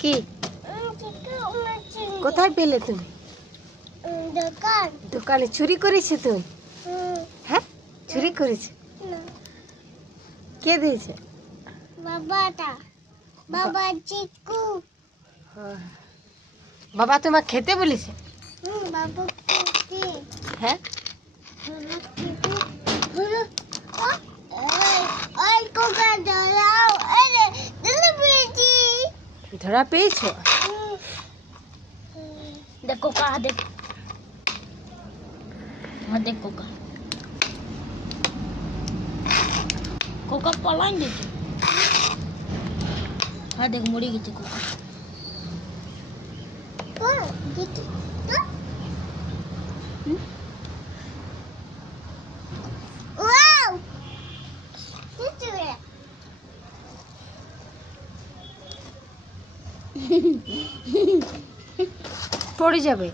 কি কোথায় পেলে তুমি? দোকানে চুরি করেছে তুমি? হ্যাঁ, চুরি করেছে। কে দিয়েছে? বাবা চিকু। বাবা তোমাকে খেতে বলেছে? বাবা হ্যাঁ, ধরা পেয়েছো? देखो कहा देख हाँ देख कोका कोका पलाएंगे हाँ देख मुड़ी गई थी कोका পড়ে যাবে।